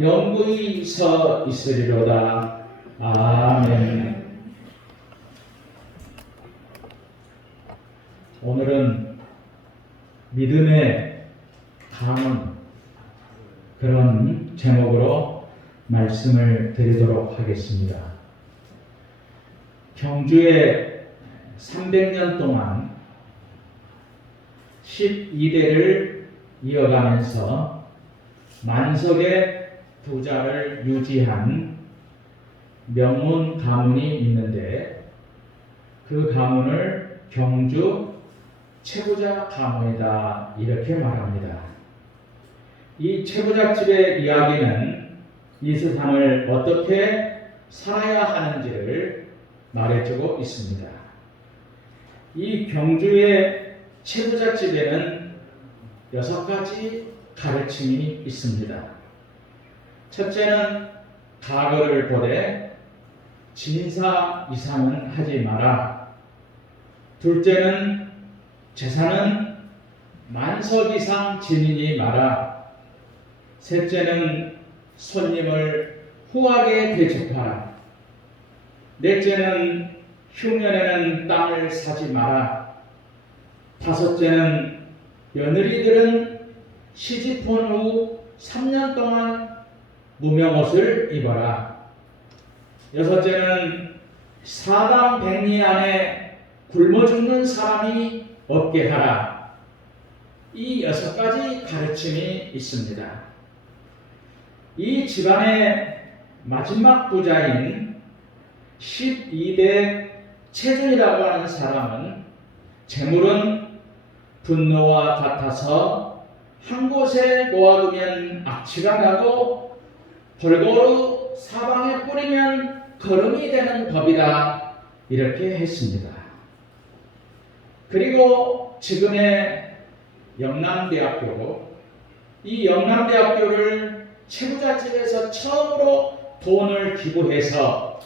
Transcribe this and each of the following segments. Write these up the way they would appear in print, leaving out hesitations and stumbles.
영구히 서 있으리로다. 아멘. 오늘은 믿음의 강원, 그런 제목으로 말씀을 드리도록 하겠습니다. 경주에 300년 동안 12대를 이어가면서 만석의 부자를 유지한 명문 가문이 있는데, 그 가문을 경주 최부자 가문이다, 이렇게 말합니다. 이 최부잣집의 이야기는 이 세상을 어떻게 살아야 하는지를 말해주고 있습니다. 이 경주의 최부잣집에는 6가지 가르침이 있습니다. 첫째는 가거를 보되 진사 이상은 하지 마라. 둘째는 재산은 만석 이상 지니지 마라. 셋째는 손님을 후하게 대접하라. 넷째는 흉년에는 땅을 사지 마라. 다섯째는 며느리들은 시집온 후 3년 동안 무명옷을 입어라. 여섯째는 사당 백리 안에 굶어 죽는 사람이 없게 하라. 이 6가지 가르침이 있습니다. 이 집안의 마지막 부자인 12대 최준이라고 하는 사람은 재물은 분노와 같아서 한 곳에 모아두면 악취가 나고 골고루 사방에 뿌리면 거름이 되는 법이다, 이렇게 했습니다. 그리고 지금의 영남대학교, 이 영남대학교를 최부잣집에서 처음으로 돈을 기부해서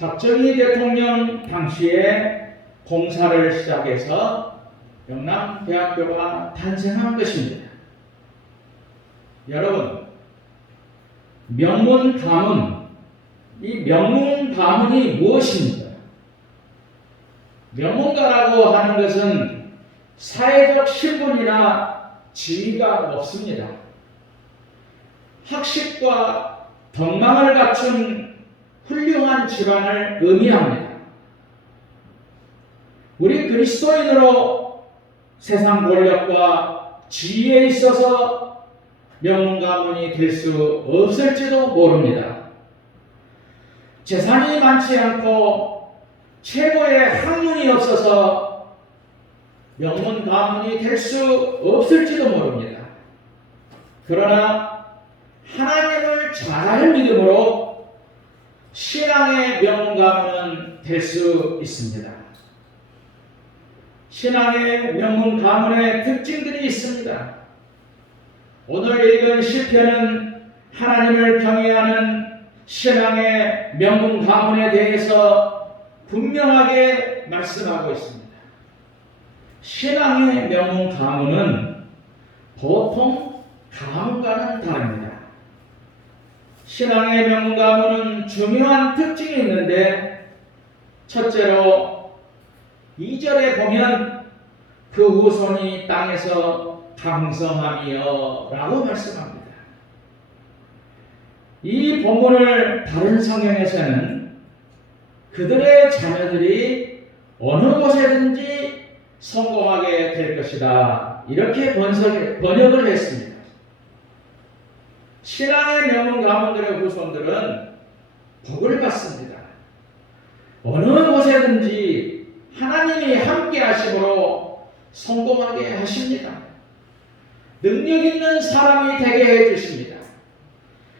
박정희 대통령 당시에 공사를 시작해서 영남대학교가 탄생한 것입니다. 여러분, 명문 가문, 이 명문 가문이 무엇입니까? 명문가라고 하는 것은 사회적 신분이나 지위가 없습니다. 학식과 덕망을 갖춘 훌륭한 집안을 의미합니다. 우리 그리스도인으로 세상 권력과 지위에 있어서 명문 가문이 될 수 없을지도 모릅니다. 재산이 많지 않고 최고의 학문이 없어서 명문 가문이 될 수 없을지도 모릅니다. 그러나 하나님을 잘 믿음으로 신앙의 명문 가문은 될 수 있습니다. 신앙의 명문 가문의 특징들이 있습니다. 오늘 읽은 시편은 하나님을 경외하는 신앙의 명문 가문에 대해서 분명하게 말씀하고 있습니다. 신앙의 명문 가문은 보통 가문과는 다릅니다. 신앙의 명문 가문은 중요한 특징이 있는데, 첫째로 2절에 보면 그 후손이 땅에서 강성하며 라고 말씀합니다. 이 본문을 다른 성경에서는 그들의 자녀들이 어느 곳에든지 성공하게 될 것이다, 이렇게 번역을 했습니다. 신앙의 명문 가문들의 후손들은 복을 받습니다. 어느 곳에든지 하나님이 함께 하심으로 성공하게 하십니다. 능력 있는 사람이 되게 해주십니다.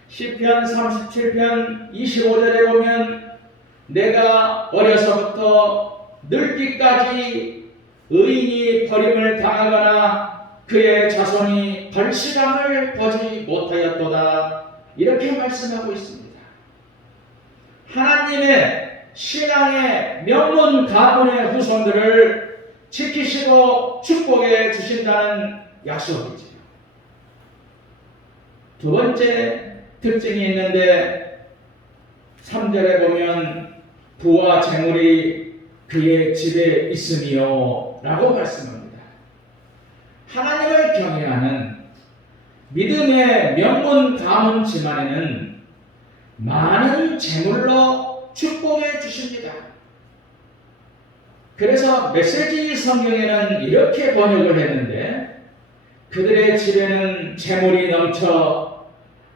시편 37편 25절에 보면 내가 어려서부터 늙기까지 의인이 버림을 당하거나 그의 자손이 벌시감을 보지 못하였도다, 이렇게 말씀하고 있습니다. 하나님의 신앙의 명문 가문의 후손들을 지키시고 축복해 주신다는 약속이지요. 두 번째 특징이 있는데 3절에 보면 부와 재물이 그의 집에 있으며 라고 말씀합니다. 하나님을 경외하는 믿음의 명문 가문 집안에는 많은 재물로 축복해 주십니다. 그래서 메시지 성경에는 이렇게 번역을 했는데 그들의 집에는 재물이 넘쳐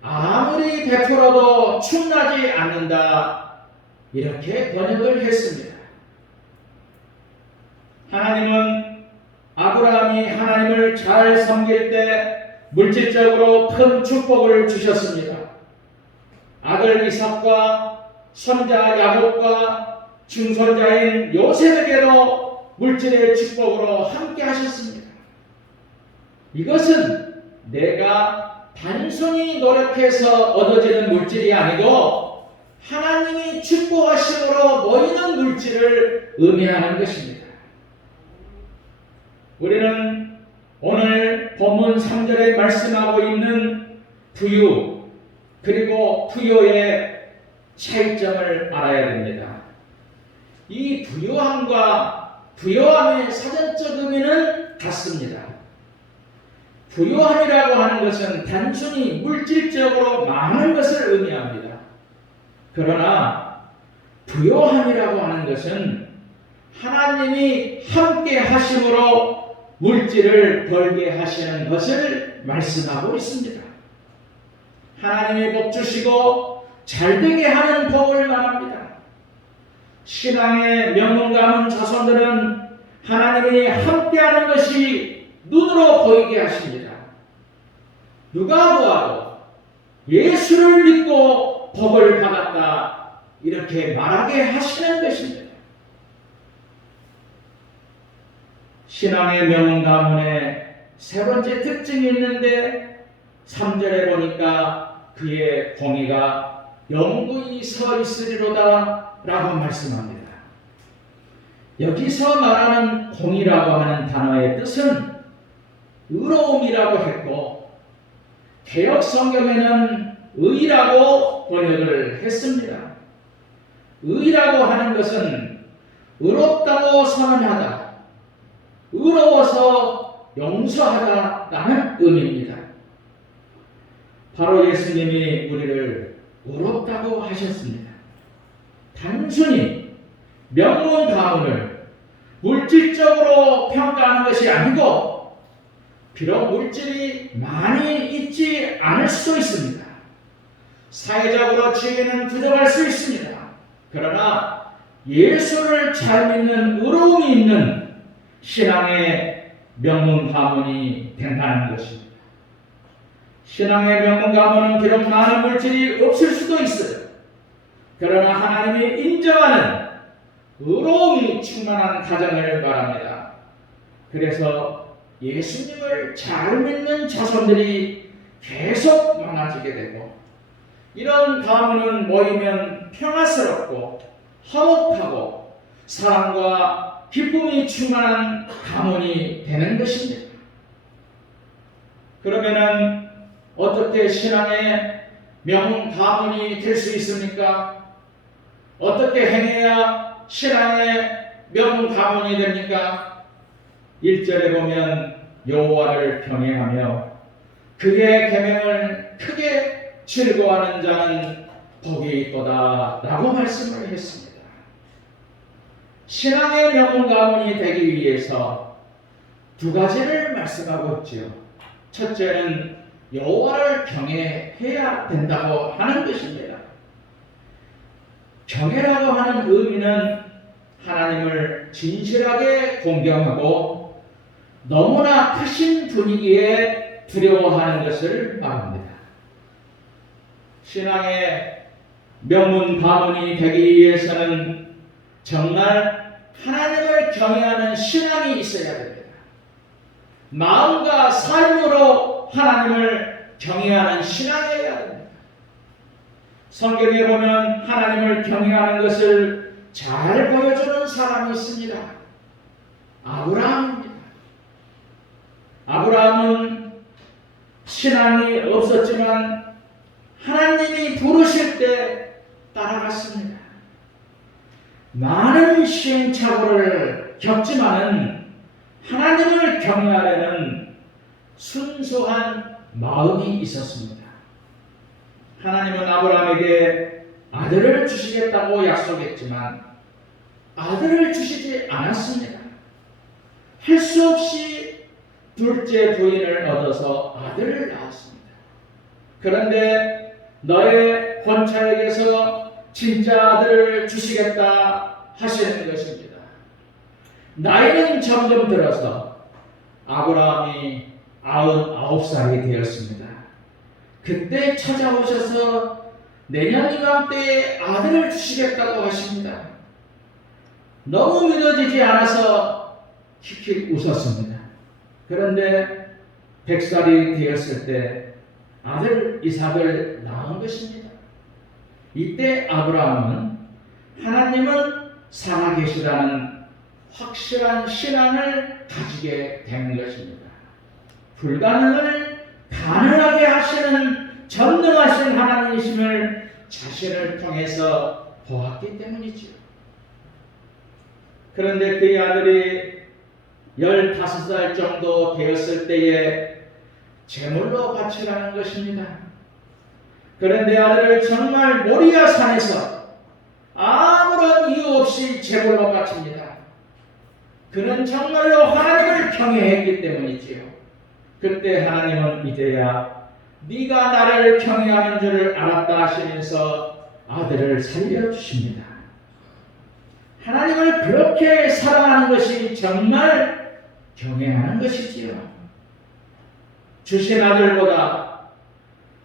아무리 베풀어도 충나지 않는다 이렇게 번역을 했습니다. 하나님은 아브라함이 하나님을 잘 섬길 때 물질적으로 큰 축복을 주셨습니다. 아들 이삭과 손자 야곱과 중손자인 요셉에게도 물질의 축복으로 함께 하셨습니다. 이것은 내가 단순히 노력해서 얻어지는 물질이 아니고 하나님이 축복하심으로 모이는 물질을 의미하는 것입니다. 우리는 오늘 본문 3절에 말씀하고 있는 부유 그리고 부요의 차이점을 알아야 됩니다. 이 부요함과 부요함의 사전적 의미는 같습니다. 부요함이라고 하는 것은 단순히 물질적으로 많은 것을 의미합니다. 그러나 부요함이라고 하는 것은 하나님이 함께 하심으로 물질을 벌게 하시는 것을 말씀하고 있습니다. 하나님이 복 주시고 잘되게 하는 복을 말합니다. 신앙의 명문 가문 자손들은 하나님이 함께하는 것이 눈으로 보이게 하십니다. 누가 보아도 예수를 믿고 복을 받았다 이렇게 말하게 하시는 것입니다. 신앙의 명문 가문에 세 번째 특징이 있는데 3절에 보니까 그의 공의가 영구히 서 있으리로다 라고 말씀합니다. 여기서 말하는 공의라고 하는 단어의 뜻은 의로움이라고 했고 개역 성경에는 의라고 번역을 했습니다. 의라고 하는 것은 의롭다고 선언하다, 의로워서 용서하다라는 의미입니다. 바로 예수님이 우리를 의롭다고 하셨습니다. 단순히 명문 가문을 물질적으로 평가하는 것이 아니고 비록 물질이 많이 있지 않을 수 있습니다. 사회적으로 지위는 부족할 수 있습니다. 그러나 예수를 잘 믿는 의로움이 있는 신앙의 명문 가문이 된다는 것입니다. 신앙의 명문 가문은 비록 많은 물질이 없을 수도 있어요. 그러나 하나님이 인정하는 의로움이 충만한 가정을 말합니다. 그래서 예수님을 잘 믿는 자손들이 계속 많아지게 되고 이런 가문은 모이면 평화스럽고 화목하고 사랑과 기쁨이 충만한 가문이 되는 것입니다. 그러면은 어떻게 신앙의 명문 가문이 될 수 있습니까? 어떻게 행해야 신앙의 명문 가문이 됩니까? 1절에 보면 여호와를 경외하며 그의 계명을 크게 즐거워하는 자는 복이 있도다 라고 말씀을 했습니다. 신앙의 명문 가문이 되기 위해서 두 가지를 말씀하고 있지요. 첫째는 여호와를 경외해야 된다고 하는 것입니다. 경외라고 하는 의미는 하나님을 진실하게 공경하고 너무나 크신 분위기에 두려워하는 것을 말합니다. 신앙의 명문 가문이 되기 위해서는 정말 하나님을 경외하는 신앙이 있어야 됩니다. 마음과 삶으로 하나님을 경외하는 신앙이어야 됩니다. 성경에 보면 하나님을 경외하는 것을 잘 보여주는 사람이 있습니다. 아브라함입니다. 아브라함은 신앙이 없었지만 부르실 때 따라갔습니다. 많은 시행착오를 겪지만은 하나님을 경외하려는 순수한 마음이 있었습니다. 하나님은 아브라함에게 아들을 주시겠다고 약속했지만 아들을 주시지 않았습니다. 할 수 없이 둘째 부인을 얻어서 아들을 낳았습니다. 그런데 너의 본처에게서 진짜 아들을 주시겠다 하시는 것입니다. 나이는 점점 들어서 아브라함이 99살이 되었습니다. 그때 찾아오셔서 내년 이맘때에 아들을 주시겠다고 하십니다. 너무 믿어지지 않아서 킥킥 웃었습니다. 그런데 100살이 되었을 때 아들 이삭을 낳은 것입니다. 이때 아브라함은 하나님은 살아계시다는 확실한 신앙을 가지게 되는 것입니다. 불가능을 가능하게 하시는 전능하신 하나님이심을 자신을 통해서 보았기 때문이지요. 그런데 그의 아들이 15살 정도 되었을 때에 제물로 바치라는 것입니다. 그런데 아들을 정말 모리아 산에서 아무런 이유 없이 제물로 바칩니다. 그는 정말로 하나님을 경외했기 때문이지요. 그때 하나님은 이제야 네가 나를 경외하는 줄을 알았다 하시면서 아들을 살려주십니다. 하나님을 그렇게 사랑하는 것이 정말 경외하는 것이지요. 주신 아들보다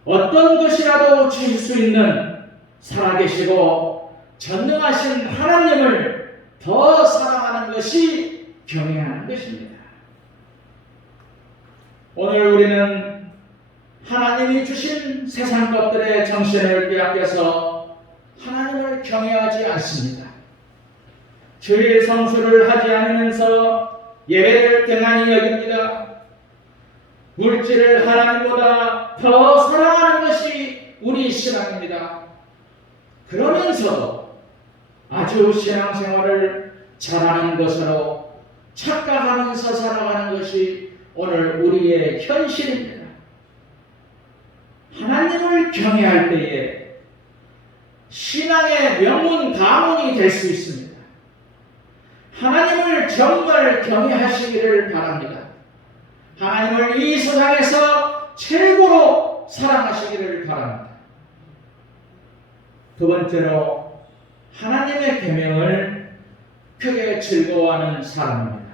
어떤 것이라도 주실 수 있는 살아계시고 전능하신 하나님을 더 사랑하는 것이 경외하는 것입니다. 오늘 우리는 하나님이 주신 세상 것들의 정신을 빼앗겨서 하나님을 경외하지 않습니다. 주의 성수를 하지 않으면서 예배를 등한히 여깁니다. 물질을 하나님보다 더 사랑하는 것이 우리 신앙입니다. 그러면서도 아주 신앙생활을 잘하는 것으로 착각하면서 살아가는 것이 오늘 우리의 현실입니다. 하나님을 경외할 때에 신앙의 명문 가문이 될 수 있습니다. 하나님을 정말 경외하시기를 바랍니다. 하나님을 이 세상에서 최고로 사랑하시기를 바랍니다. 두 번째로 하나님의 계명을 크게 즐거워하는 사람입니다.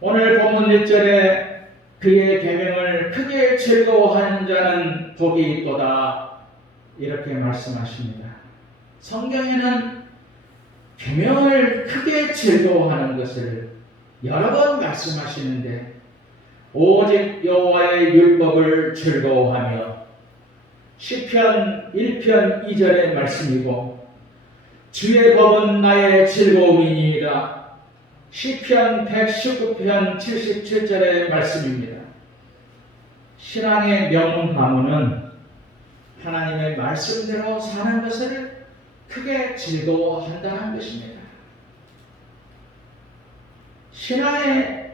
오늘 본문 1절에 그의 계명을 크게 즐거워하는 자는 복이 있도다 이렇게 말씀하십니다. 성경에는 계명을 크게 즐거워하는 것을 여러 번 말씀하시는데 오직 여호와의 율법을 즐거워하며 시편 1편 2절의 말씀이고 주의 법은 나의 즐거움이니이다. 시편 119편 77절의 말씀입니다. 신앙의 명문 가문은 하나님의 말씀대로 사는 것을 크게 즐거워한다는 것입니다. 신앙의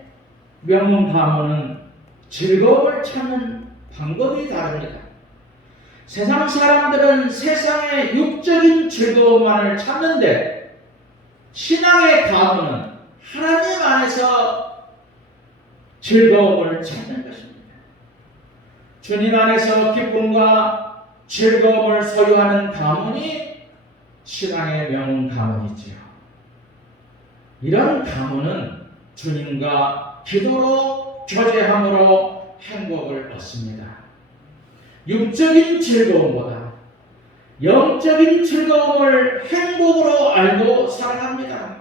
명문 가문은 즐거움을 찾는 방법이 다릅니다. 세상 사람들은 세상의 육적인 즐거움만을 찾는데 신앙의 가문은 하나님 안에서 즐거움을 찾는 것입니다. 주님 안에서 기쁨과 즐거움을 소유하는 가문이 신앙의 명문 가문이지요. 이런 가문은 주님과 기도로 교제함으로 행복을 얻습니다. 육적인 즐거움보다 영적인 즐거움을 행복으로 알고 살아갑니다.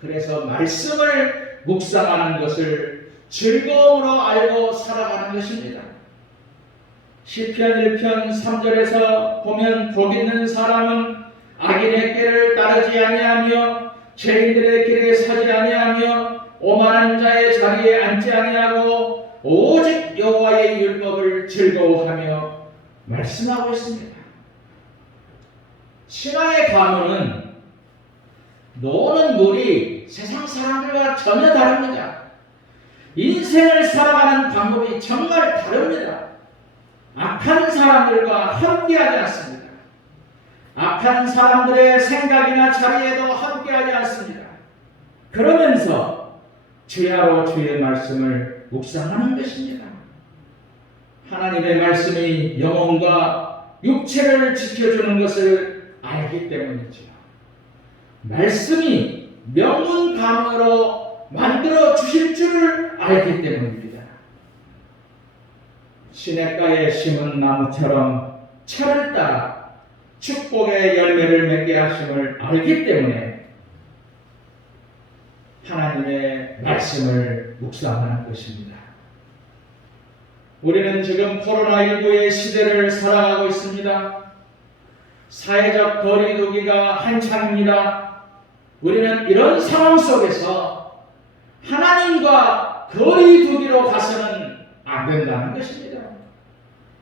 그래서 말씀을 묵상하는 것을 즐거움으로 알고 살아가는 것입니다. 시편 1편 3절에서 보면 복 있는 사람은 악인의 길을 따르지 아니하며 죄인들의 길에 서지 아니하며 오만한 자의 자리에 앉지 아니하고 오직 여호와의 율법을 즐거워하며 말씀하고 있습니다. 신앙의 가문은 노는 물이 세상 사람들과 전혀 다릅니다. 인생을 살아가는 방법이 정말 다릅니다. 악한 사람들과 함께하지 않습니다. 악한 사람들의 생각이나 자리에도 함께하지 않습니다. 그러면서 주야로 주의 말씀을 묵상하는 것입니다. 하나님의 말씀이 영혼과 육체를 지켜주는 것을 알기 때문이죠. 말씀이 명문가문으로 만들어 주실 줄을 알기 때문입니다. 시냇가에 심은 나무처럼 철을 따라 축복의 열매를 맺게 하심을 알기 때문에 하나님의 말씀을 묵상하는 것입니다. 우리는 지금 코로나19의 시대를 살아가고 있습니다. 사회적 거리두기가 한창입니다. 우리는 이런 상황 속에서 하나님과 거리두기로 가서는 안 된다는 것입니다.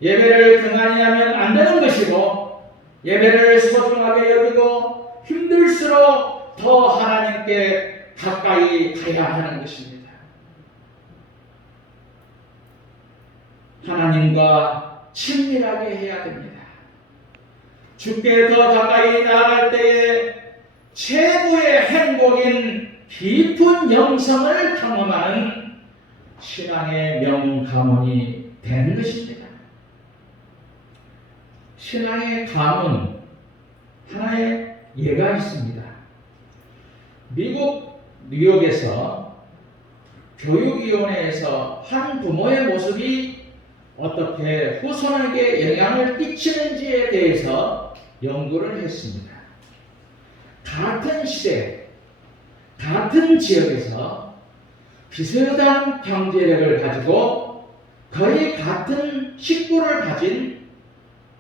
예배를 등한히 하면 안 되는 것이고, 예배를 소중하게 여기고 힘들수록 더 하나님께 가까이 가야 하는 것입니다. 하나님과 친밀하게 해야 됩니다. 주께 더 가까이 나아갈 때에 최고의 행복인 깊은 영성을 경험하는 신앙의 명가문이 되는 것입니다. 신앙의 가문, 하나의 예가 있습니다. 미국 뉴욕에서 교육위원회에서 한 부모의 모습이 어떻게 후손에게 영향을 끼치는지에 대해서 연구를 했습니다. 같은 시대, 같은 지역에서 비슷한 경제력을 가지고 거의 같은 식구를 가진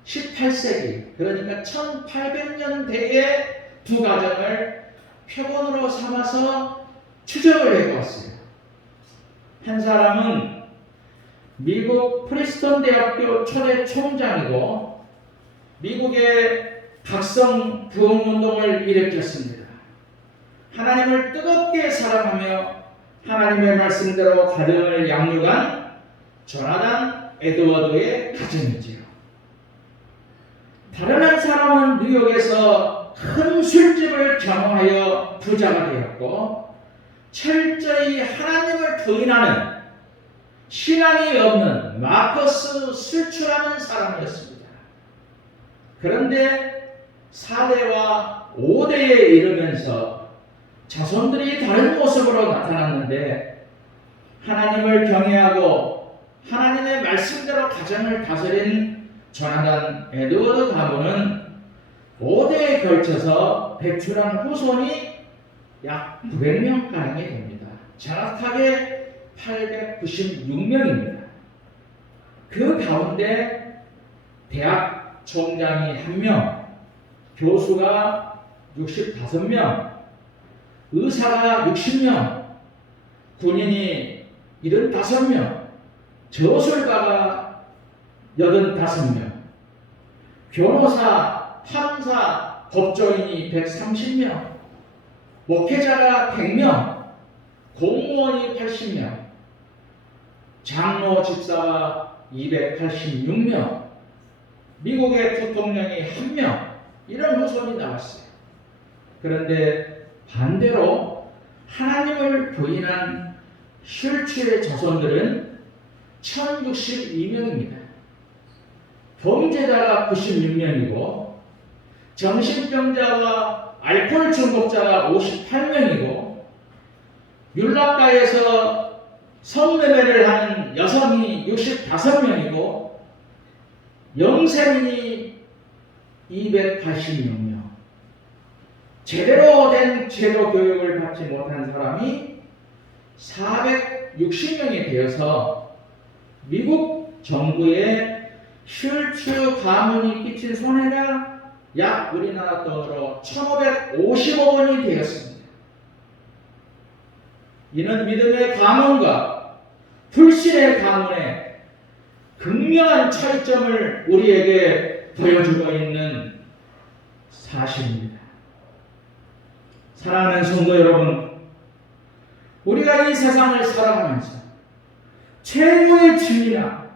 18세기, 그러니까 1800년대의 두 가정을 표본으로 삼아서 추적을 해보았어요. 한 사람은 미국 프리스턴 대학교 초대 총장이고 미국의 각성 부흥운동을 일으켰습니다. 하나님을 뜨겁게 사랑하며 하나님의 말씀대로 가정을 양육한 조나단 에드워드의 가정이지요. 다른 한 사람은 뉴욕에서 큰 술집을 경영하여 부자가 되었고 철저히 하나님을 부인하는 신앙이 없는 마커스 술주라는 사람이었습니다. 그런데 4대와 5대에 이르면서 자손들이 다른 모습으로 나타났는데 하나님을 경외하고 하나님의 말씀대로 가정을 다스린 조나단 에드워드 가문은 5대에 걸쳐서 배출한 후손이 약 900명가량이 됩니다. 정확하게 896명입니다. 그 가운데 대학 총장이 1명, 교수가 65명, 의사가 60명, 군인이 75명, 저술가가 85명, 변호사, 판사, 법조인이 130명, 목회자가 100명, 공무원이 80명, 장로 집사가 286명, 미국의 대통령이 1명, 이런 후손이 나왔어요. 그런데 반대로 하나님을 부인한 슐츠의 자손들은 1062명입니다. 범죄자가 96명이고 정신병자와 알코올 중독자가 58명이고 율락가에서 성매매를 하는 여성이 65명이고 영세민이 286명, 제대로 된 제도 교육을 받지 못한 사람이 460명이 되어서 미국 정부의 슐츠 가문이 끼친 손해가 약 우리나라 돈으로 1550억 원이 되었습니다. 이는 믿음의 가문과 불신의 가문의 그 극명한 차이점을 우리에게 보여주고 있는 사실입니다. 사랑하는 성도 여러분, 우리가 이 세상을 살아가면서 최고의 진리나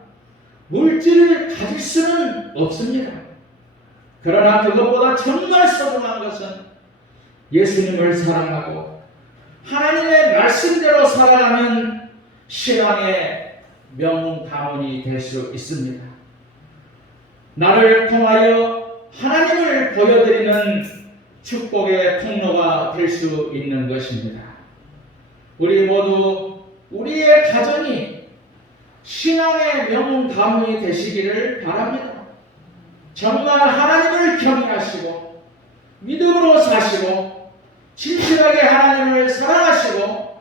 물질을 가질 수는 없습니다. 그러나 그것보다 정말 소중한 것은 예수님을 사랑하고 하나님의 말씀대로 살아가는 신앙의 명가문이 될 수 있습니다. 나를 통하여 하나님을 보여드리는 축복의 통로가 될 수 있는 것입니다. 우리 모두 우리의 가정이 신앙의 명가문이 되시기를 바랍니다. 정말 하나님을 경외하시고 믿음으로 사시고 진실하게 하나님을 사랑하시고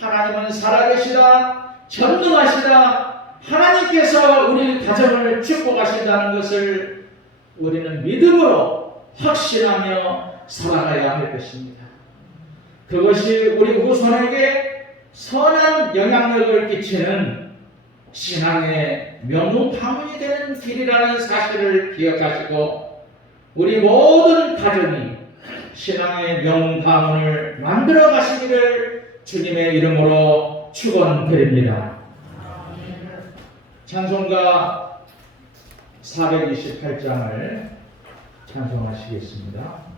하나님은 살아계시다, 전능하시다, 하나님께서 우리 가정을 축복하신다는 것을 우리는 믿음으로 확신하며 살아가야 할 것입니다. 그것이 우리 후손에게 선한 영향력을 끼치는 신앙의 명문가문이 되는 길이라는 사실을 기억하시고 우리 모든 가정이 신앙의 명문가문을 만들어 가시기를 주님의 이름으로 축원드립니다. 찬송가 428장을 찬송하시겠습니다.